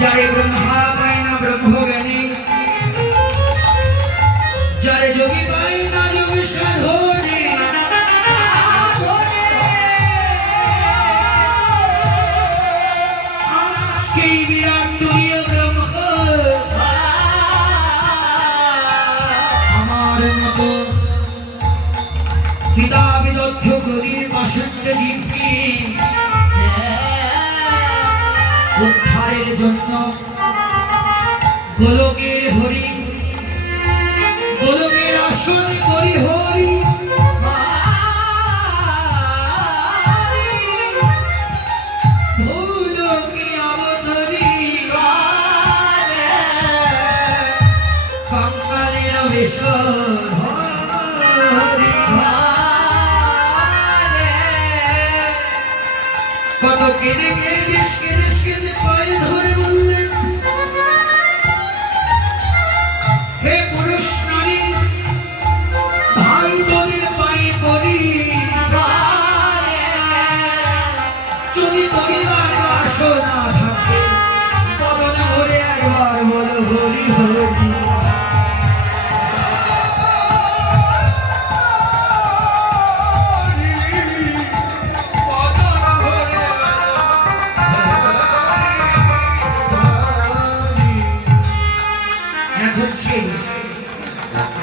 যারে ব্রহ্মা পায় না ব্রহ্মজ্ঞানী, যারে যোগী পায় না যোগী সাধনে, আজকে বিরাট তুরীয় ব্রহ্ম আমার মতো পিতা বিদগ্ধ গদির বাসন্ত জীবকে উদ্ধারের জন্য গোলকের হরি, গোলকের আসন করি হরি, ভূলোকে অবতরী কঙ্কালের বেশ কত কেঁদে কেঁদে কেঁদে কেঁদে পায়ে ধরে বললেন, হে পুরুষ নারী ভাই তোদের পায়ে পড়ি, যদি পরিবার বাসনা থাকে বদন ভরে একবার বলো হরি হরি।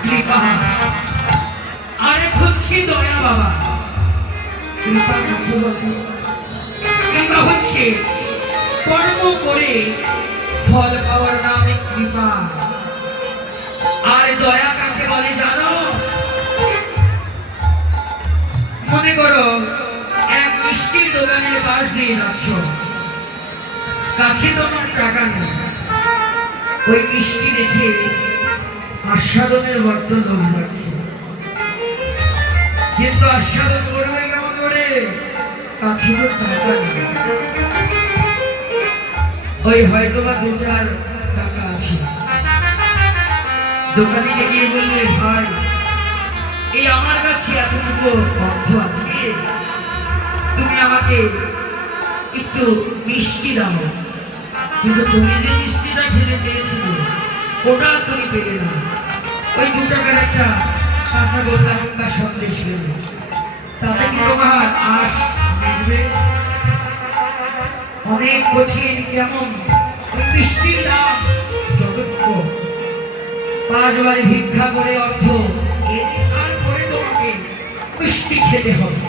কৃপা আরেক হচ্ছে দয়া বাবা। কৃপা কৃপা হচ্ছে কর্ম করে ফল পাওয়ার নামে কৃপা। আর দয়া কাকে বলে জানো? মনে করো এক মিষ্টির দোকানের পাশ দিয়ে যাচ্ছ, কাছে তোমার টাকা নেই, ওই মিষ্টি দেখে আস্বাদনের বড্ড লোভ লাগছে, কিন্তু আস্বাদন করবে কেমন করে? কাছে তো টাকা নেই, ওই হয়তো বা 2-4 টাকা আছে। দোকানিকে গিয়ে বললে, ভাই এই আমার কাছে এতটুকু অর্থ আছে, তুমি আমাকে একটু মিষ্টি দাও। কিন্তু তুমি যে মিষ্টিটা খেলে চেয়েছিলে ওটা তুমি পেলে না, ওই 2 টাকার একটা কাঁচা গোল্লা কিংবা সন্দেশ পেলে, তাতে কি তোমার আশ মিটবে? অনেক কঠিন। কেমন? ওই মিষ্টির দাম যতটুকু 5 বারে ভিক্ষা করে অর্থ এনে তারপরে তোমাকে মিষ্টি খেতে হবে।